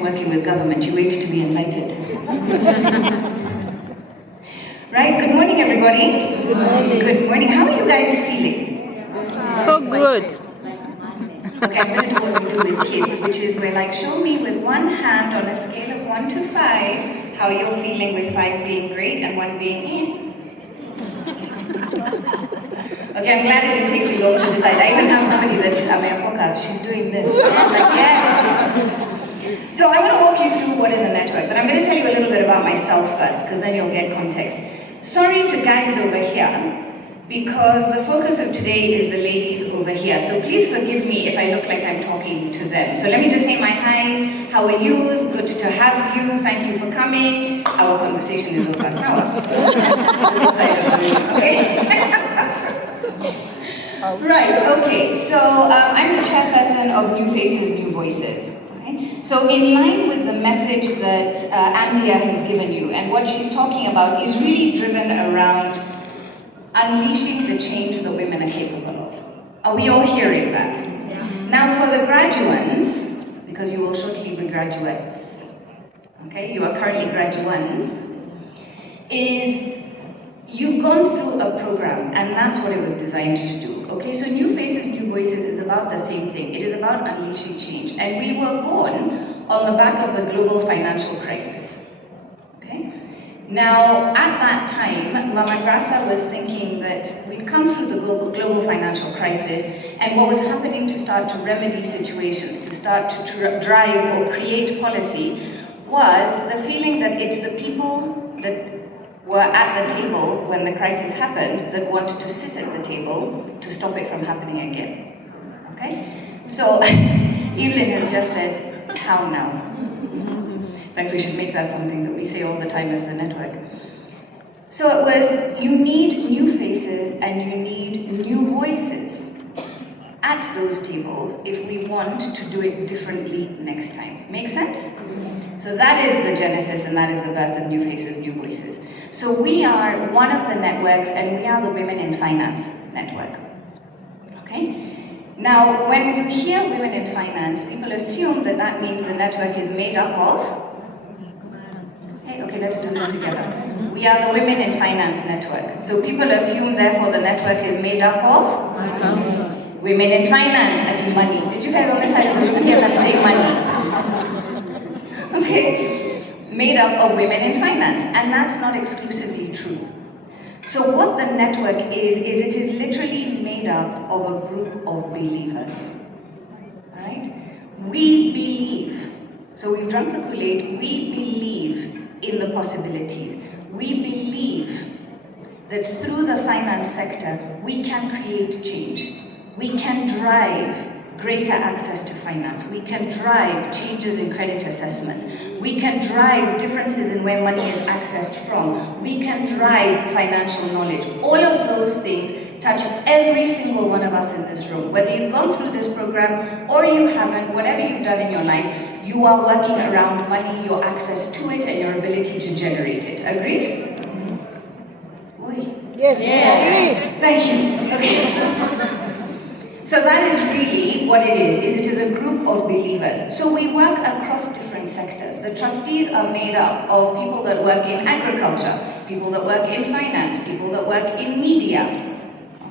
working with government. You wait to be invited. Right, good morning everybody. Good morning. Good morning. How are you guys feeling? So good. Okay, I'm going to do what we do with kids, which is we're like, show me with one hand on a scale of 1 to 5 how you're feeling, with 5 being great and 1 being eh. Okay, I'm glad it didn't take you long to decide. I even have somebody that, she's doing this. I'm like, yes. So I'm going to walk you through what is a network, but I'm going to tell you a little bit about myself first, because then you'll get context. Sorry to guys over here, because the focus of today is the ladies over here. So please forgive me if I look like I'm talking to them. So let me just say my highs. How are you? Good to have you. Thank you for coming. Our conversation is over. Sawa. To this side of the room, okay? Right, okay, so I'm the chairperson of New Faces, New Voices. Okay? So in line with the message that Andia has given you, and what she's talking about is really driven around unleashing the change that women are capable of. Are we all hearing that? Yeah. Now for the graduates, because you will shortly be graduates, okay, you are currently graduates, is you've gone through a program, and that's what it was designed to do. Okay, so New Faces, New Voices is about the same thing. It is about unleashing change. And we were born on the back of the global financial crisis. Okay? Now, at that time, Mama Grassa was thinking that we'd come through the global financial crisis, and what was happening to start to remedy situations, to start to drive or create policy, was the feeling that it's the people that were at the table when the crisis happened that wanted to sit at the table to stop it from happening again. Okay? So Evelyn has just said, how now? In fact, we should make that something that we say all the time as the network. So it was, you need new faces and you need new voices at those tables if we want to do it differently next time. Make sense? So that is the genesis, and that is the birth of New Faces, New Voices. So we are one of the networks, and we are the Women in Finance network. Okay? Now, when you hear Women in Finance, people assume that that means the network is made up of... Hey, okay, let's do this together. We are the Women in Finance network. So people assume, therefore, the network is made up of... Women in Finance, at money. Did you guys on this side of the room hear them say money? Okay, made up of women in finance, and that's not exclusively true. So what the network is it is literally made up of a group of believers, right? We believe, so we've drunk the Kool-Aid, we believe in the possibilities. We believe that through the finance sector, we can create change. We can drive greater access to finance. We can drive changes in credit assessments. We can drive differences in where money is accessed from. We can drive financial knowledge. All of those things touch every single one of us in this room. Whether you've gone through this program or you haven't, whatever you've done in your life, you are working around money, your access to it, and your ability to generate it. Agreed? Oi. Yes. Yes. Thank you. Okay. So that is really what it is a group of believers. So we work across different sectors. The trustees are made up of people that work in agriculture, people that work in finance, people that work in media.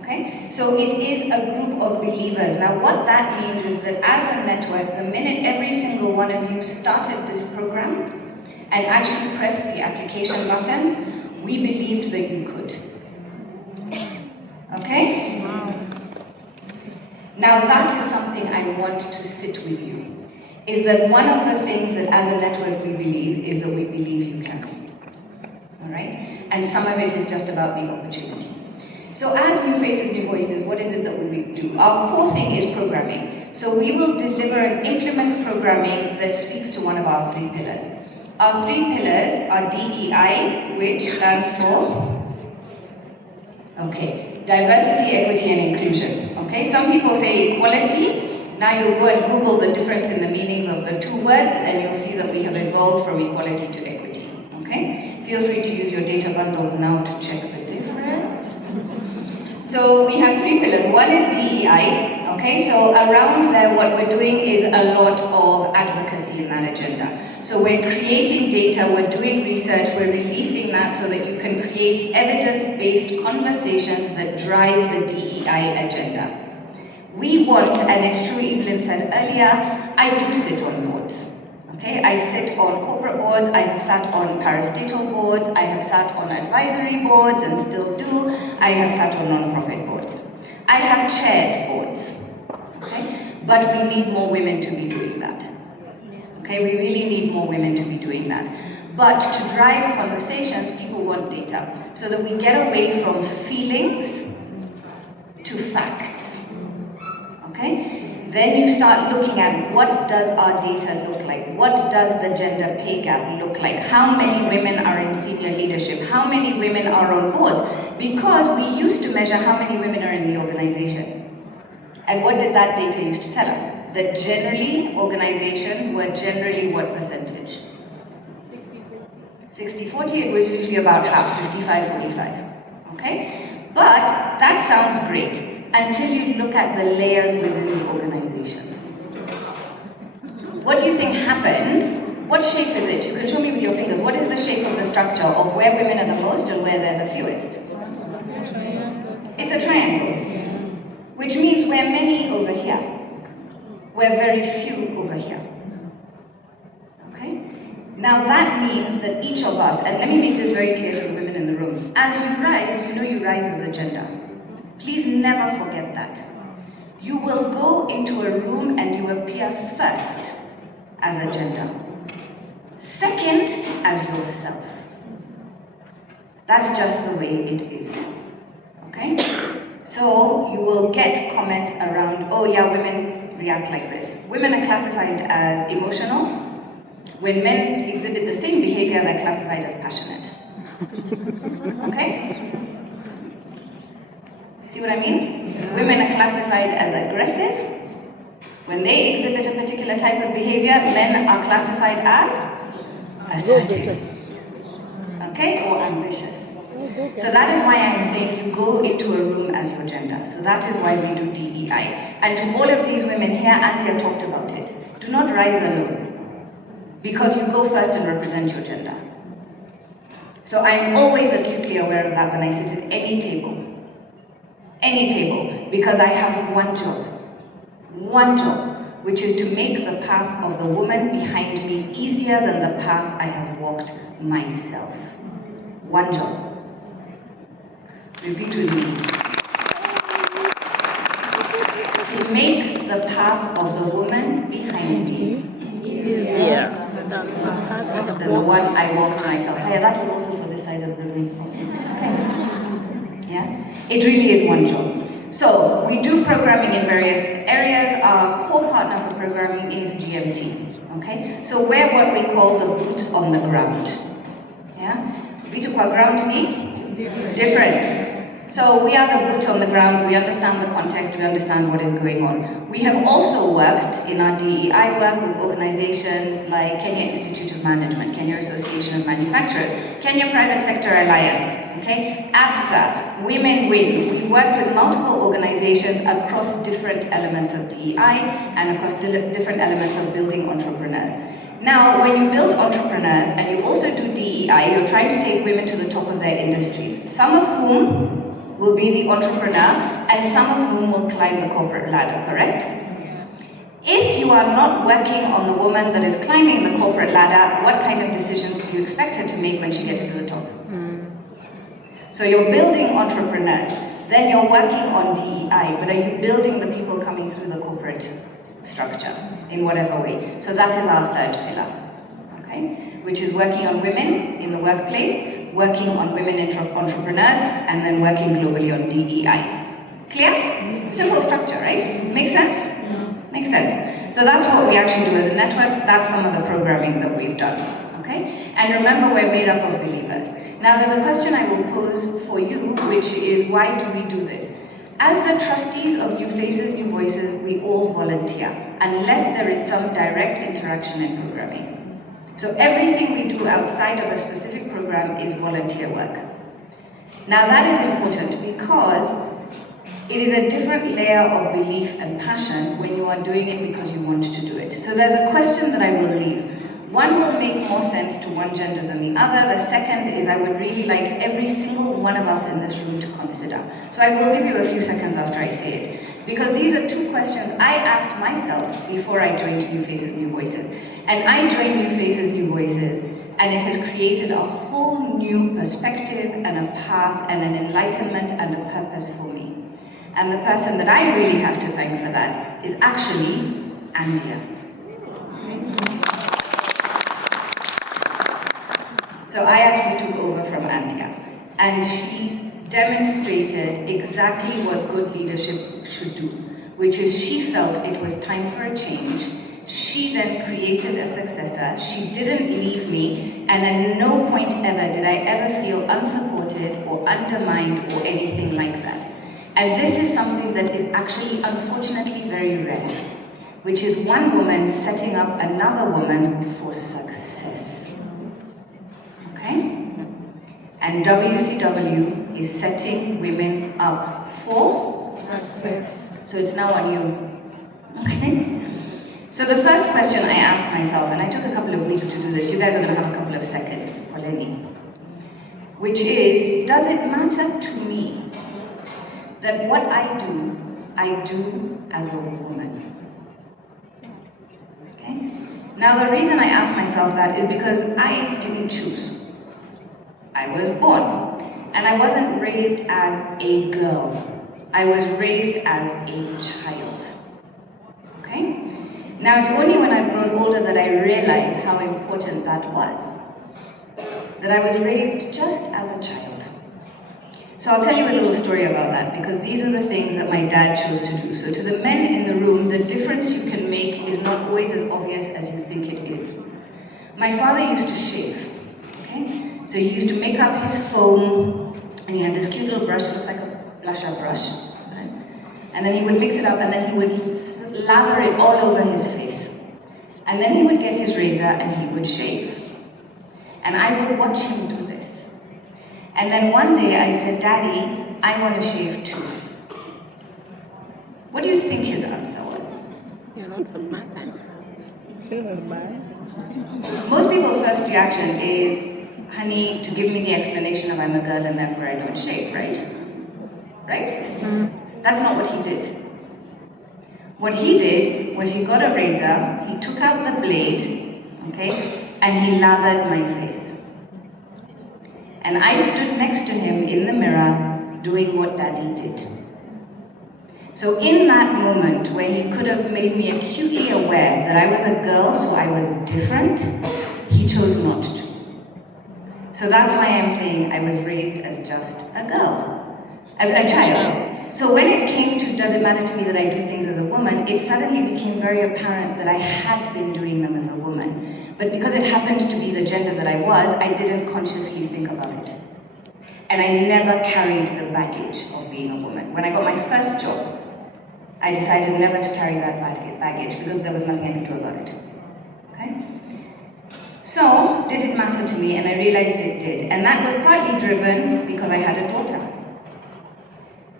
Okay? So it is a group of believers. Now what that means is that as a network, the minute every single one of you started this program and actually pressed the application button, we believed that you could. Okay? Wow. Now that is something I want to sit with you, is that one of the things that as a network we believe is that we believe you can. All right? And some of it is just about the opportunity. So as New Faces, New Voices, what is it that we do? Our core thing is programming. So we will deliver and implement programming that speaks to one of our 3 pillars. Our 3 pillars are DEI, which stands for... Okay, diversity, equity, and inclusion. Okay, some people say equality. Now you'll go and Google the difference in the meanings of the 2 words, and you'll see that we have evolved from equality to equity. Okay, feel free to use your data bundles now to check the difference. So we have 3 pillars. One is DEI. Okay, so around there what we're doing is a lot of advocacy in that agenda. So we're creating data, we're doing research, we're releasing that so that you can create evidence-based conversations that drive the DEI agenda. We want, and it's true, Evelyn said earlier, I do sit on boards. Okay, I sit on corporate boards, I have sat on parastatal boards, I have sat on advisory boards and still do, I have sat on non-profit boards. I have chaired boards, okay? But we need more women to be doing that. Okay, we really need more women to be doing that. But to drive conversations, people want data, so that we get away from feelings to facts. Okay? Then you start looking at what does our data look like? What does the gender pay gap look like? How many women are in senior leadership? How many women are on boards? Because we used to measure how many women are in the organization. And what did that data used to tell us? That generally, organizations were generally what percentage? 60-40, it was usually about half, 55-45. Okay? But that sounds great until you look at the layers within the organizations. What do you think happens? What shape is it? You can show me with your fingers. What is the shape of the structure of where women are the most and where they're the fewest? It's a triangle, which means we're many over here. We're very few over here. Okay? Now that means that each of us, and let me make this very clear to the women in the room, as you rise, you know you rise as a gender. Please never forget that. You will go into a room and you appear first as a gender. Second, as yourself. That's just the way it is. Okay? So you will get comments around, oh yeah, women react like this. Women are classified as emotional. When men exhibit the same behavior, they're classified as passionate. Okay? See what I mean? Yeah. Women are classified as aggressive. When they exhibit a particular type of behavior, men are classified as assertive. Okay? Or ambitious. So that is why I'm saying you go into a room as your gender. So that is why we do DEI. And to all of these women here, Andia talked about it. Do not rise alone. Because you go first and represent your gender. So I'm always acutely aware of that when I sit at any table. Any table, because I have one job, which is to make the path of the woman behind me easier than the path I have walked myself. One job. Repeat with me. To make the path of the woman behind me easier than the one I walked myself. Yeah, that was also for this side of the room. Okay. Yeah? It really is one job. So, we do programming in various areas. Our core partner for programming is GMT. Okay? So, we're what we call the boots on the ground. Yeah? Vitu kwa ground ni? Different. So, we are the boots on the ground. We understand the context. We understand what is going on. We have also worked in our DEI work with organizations like Kenya Institute of Management, Kenya Association of Manufacturers, Kenya Private Sector Alliance, okay? APSA, Women Win. We've worked with multiple organizations across different elements of DEI and across different elements of building entrepreneurs. Now, when you build entrepreneurs and you also do DEI, you're trying to take women to the top of their industries, some of whom will be the entrepreneur and some of whom will climb the corporate ladder, correct? If you are not working on the woman that is climbing the corporate ladder, what kind of decisions do you expect her to make when she gets to the top? So you're building entrepreneurs, then you're working on DEI, but are you building the people coming through the corporate structure in whatever way? So that is our third pillar, okay? Which is working on women in the workplace, working on women entrepreneurs, and then working globally on DEI. Clear? Simple structure, right? Makes sense? Makes sense. So that's what we actually do as a network. That's some of the programming that we've done. Okay? And remember, we're made up of believers. Now, there's a question I will pose for you, which is, why do we do this? As the trustees of New Faces, New Voices, we all volunteer, unless there is some direct interaction in programming. So everything we do outside of a specific program is volunteer work. Now, that is important because it is a different layer of belief and passion when you are doing it because you want to do it. So there's a question that I will leave. One will make more sense to one gender than the other. The second is I would really like every single one of us in this room to consider. So I will give you a few seconds after I say it. Because these are two questions I asked myself before I joined New Faces, New Voices. And I joined New Faces, New Voices, and it has created a whole new perspective and a path and an enlightenment and a purpose for me. And the person that I really have to thank for that is actually Andia. So I actually took over from Andia, and she demonstrated exactly what good leadership should do, which is she felt it was time for a change. She then created a successor. She didn't leave me, and at no point ever did I ever feel unsupported or undermined or anything like that. And this is something that is actually, unfortunately, very rare, which is one woman setting up another woman for success. Okay? And WCW is setting women up for Success. So it's now on you. Okay? So the first question I asked myself, and I took a couple of weeks to do this, you guys are going to have a couple of seconds, Poleni, which is, does it matter to me that what I do as a woman? Okay? Now the reason I asked myself that is because I didn't choose. I was born, and I wasn't raised as a girl. I was raised as a child. Okay? Now it's only when I've grown older that I realize how important that was. That I was raised just as a child. So I'll tell you a little story about that, because these are the things that my dad chose to do. So to the men in the room, the difference you can make is not always as obvious as you think it is. My father used to shave, okay? So he used to make up his foam, and he had this cute little brush, it looks like a blusher brush, okay? And then he would mix it up, and then he would lather it all over his face. And then he would get his razor, and he would shave. And I would watch him do this. And then one day I said, Daddy, I want to shave too. What do you think his answer was? You're not a man. You're a man. Most people's first reaction is, honey, to give me the explanation of I'm a girl and therefore I don't shave, right? Right? Mm. That's not what he did. What he did was he got a razor, he took out the blade, okay, and he lathered my face. And I stood next to him in the mirror doing what Daddy did. So in that moment where he could have made me acutely aware that I was a girl, so I was different, he chose not to. So that's why I'm saying I was raised as just a girl, a child. So when it came to does it matter to me that I do things as a woman, it suddenly became very apparent that I had been doing them as a woman. But because it happened to be the gender that I was, I didn't consciously think about it. And I never carried the baggage of being a woman. When I got my first job, I decided never to carry that baggage because there was nothing I could do about it. Okay? So, did it matter to me? And I realized it did. And that was partly driven because I had a daughter.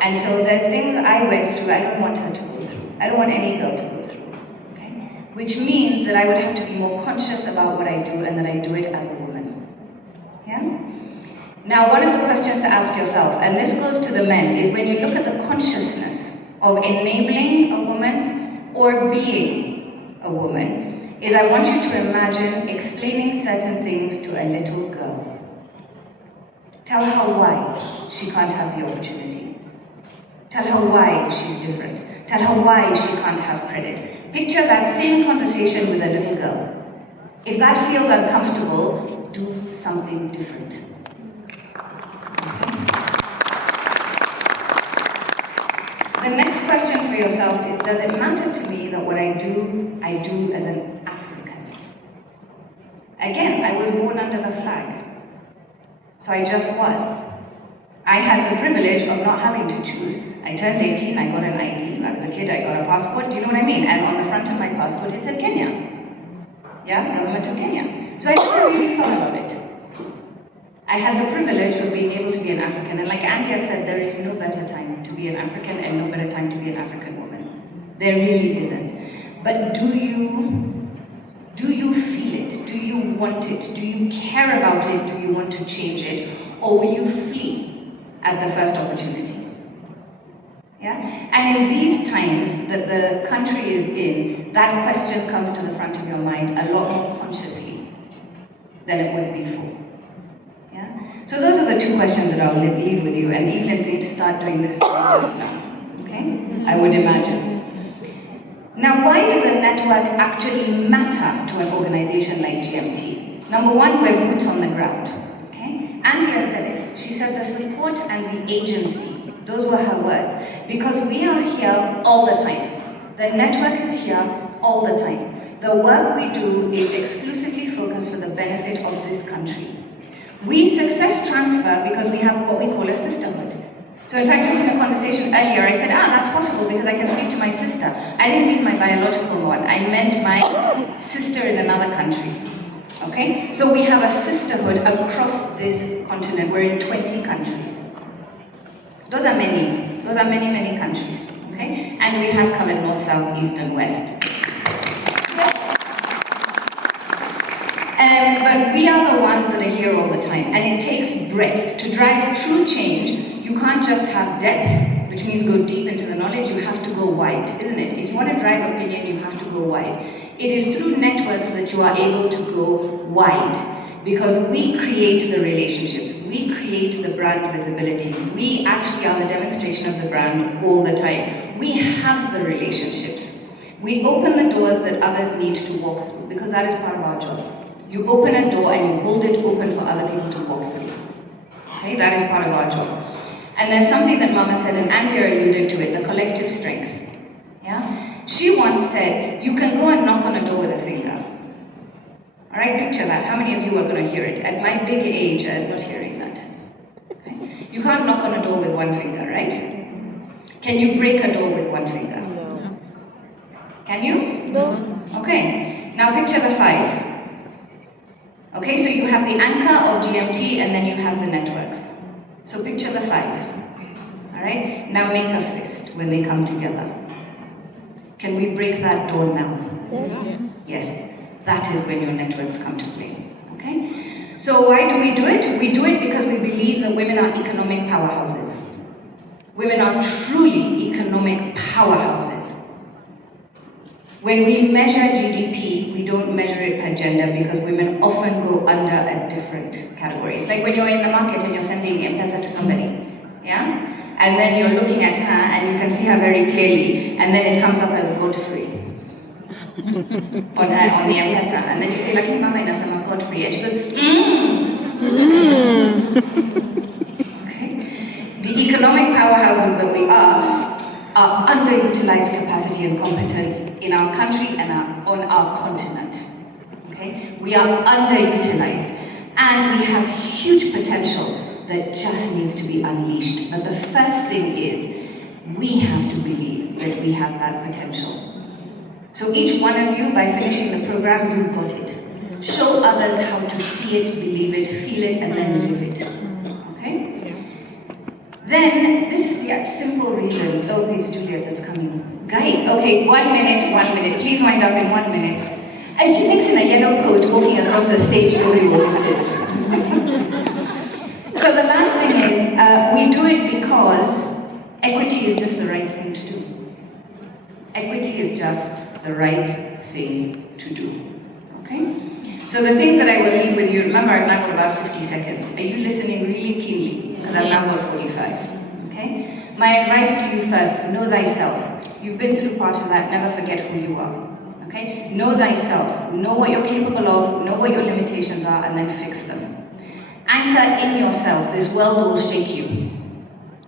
And so there's things I went through I don't want her to go through. I don't want any girl to go through. Okay? Which means that I would have to be more conscious about what I do and that I do it as a woman. Yeah? Now, one of the questions to ask yourself, and this goes to the men, is when you look at the consciousness of enabling a woman or being a woman, is I want you to imagine explaining certain things to a little girl. Tell her why she can't have the opportunity. Tell her why she's different. Tell her why she can't have credit. Picture that same conversation with a little girl. If that feels uncomfortable, do something different. The next question for yourself is, does it matter to me that what I do as an African? Again, I was born under the flag. So I just was. I had the privilege of not having to choose. I turned 18, I got an ID. I was a kid, I got a passport. Do you know what I mean? And on the front of my passport it said Kenya. Yeah, government of Kenya. So I never really thought about it. I had the privilege of being able to be an African, and like Andia said, there is no better time to be an African and no better time to be an African woman. There really isn't. But do you feel it? Do you want it? Do you care about it? Do you want to change it? Or will you flee at the first opportunity? Yeah? And in these times that the country is in, that question comes to the front of your mind a lot more consciously than it would before. Yeah? So those are the two questions that I'll leave with you, and Evelyn's going to start doing this for you just now. Okay? I would imagine. Now, why does a network actually matter to an organization like GMT? Number one, we're boots on the ground. Okay? Andia said it. She said the support and the agency. Those were her words. Because we are here all the time. The network is here all the time. The work we do is exclusively focused for the benefit of this country. We success transfer because we have what we call a sisterhood. So in fact, just in a conversation earlier, I said, that's possible because I can speak to my sister. I didn't mean my biological one. I meant my sister in another country. Okay? So we have a sisterhood across this continent. We're in 20 countries. Those are many. Those are many, many countries. Okay? And we have covered north, south, east, and west. But we are the ones that are here all the time. And it takes breadth. To drive true change, you can't just have depth, which means go deep into the knowledge. You have to go wide, isn't it? If you want to drive opinion, you have to go wide. It is through networks that you are able to go wide. Because we create the relationships, we create the brand visibility. We actually are the demonstration of the brand all the time. We have the relationships. We open the doors that others need to walk through, because that is part of our job. You open a door and you hold it open for other people to walk through. Okay, that is part of our job. And there's something that Mama said, and Andia alluded to it, the collective strength. Yeah? She once said, you can go and knock on a door with a finger. All right, picture that. How many of you are going to hear it? At my big age, I'm not hearing that. Okay? You can't knock on a door with one finger, right? Can you break a door with one finger? No. Can you? No. Okay. Now picture the 5. Okay, so you have the anchor of GMT and then you have the networks. So picture the 5. All right? Now make a fist when they come together. Can we break that door now? Yes. Yes. That is when your networks come to play. Okay? So why do we do it? We do it because we believe that women are economic powerhouses. Women are truly economic powerhouses. When we measure GDP, we don't measure it per gender because women often go under a different category. It's like when you're in the market and you're sending M-Pesa to somebody, yeah? And then you're looking at her and you can see her very clearly, and then it comes up as Godfrey on the M-Pesa. And then you say, Lakini mama inasema Godfrey, and she goes, Okay? The economic powerhouses that we are underutilized capacity and competence in our country and on our continent. Okay? We are underutilized and we have huge potential that just needs to be unleashed. But the first thing is we have to believe that we have that potential. So each one of you, by finishing the program, you've got it. Show others how to see it, believe it, feel it, and then live it. Okay? Then, this is the simple reason. Oh, it's Juliet that's coming. Guy, okay, 1 minute. Please wind up in 1 minute. And she thinks in a yellow coat walking across the stage, nobody will notice. So the last thing is, we do it because equity is just the right thing to do. Equity is just the right thing to do. Okay? So the things that I will leave with you, remember I've now got about 50 seconds. Are you listening really keenly? Because I've now got 45. Okay? My advice to you first, know thyself. You've been through part of that, never forget who you are. Okay? Know thyself. Know what you're capable of, know what your limitations are, and then fix them. Anchor in yourself. This world will shake you.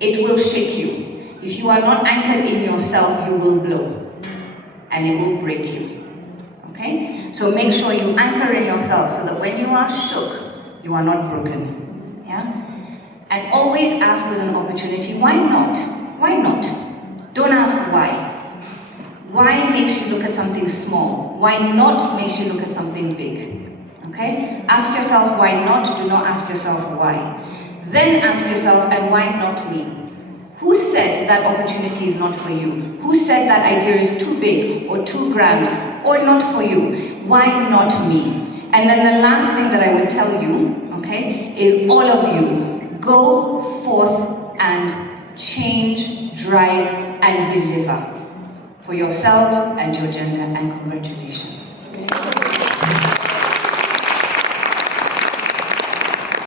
It will shake you. If you are not anchored in yourself, you will blow. And it will break you. Okay? So make sure you anchor in yourself so that when you are shook, you are not broken. Yeah? And always ask with an opportunity, why not? Why not? Don't ask why. Why makes you look at something small? Why not makes you look at something big? Okay? Ask yourself why not, do not ask yourself why. Then ask yourself, and why not me? Who said that opportunity is not for you? Who said that idea is too big or too grand or not for you? Why not me? And then the last thing that I would tell you, okay, is all of you, go forth and change, drive, and deliver for yourselves and your gender, and congratulations.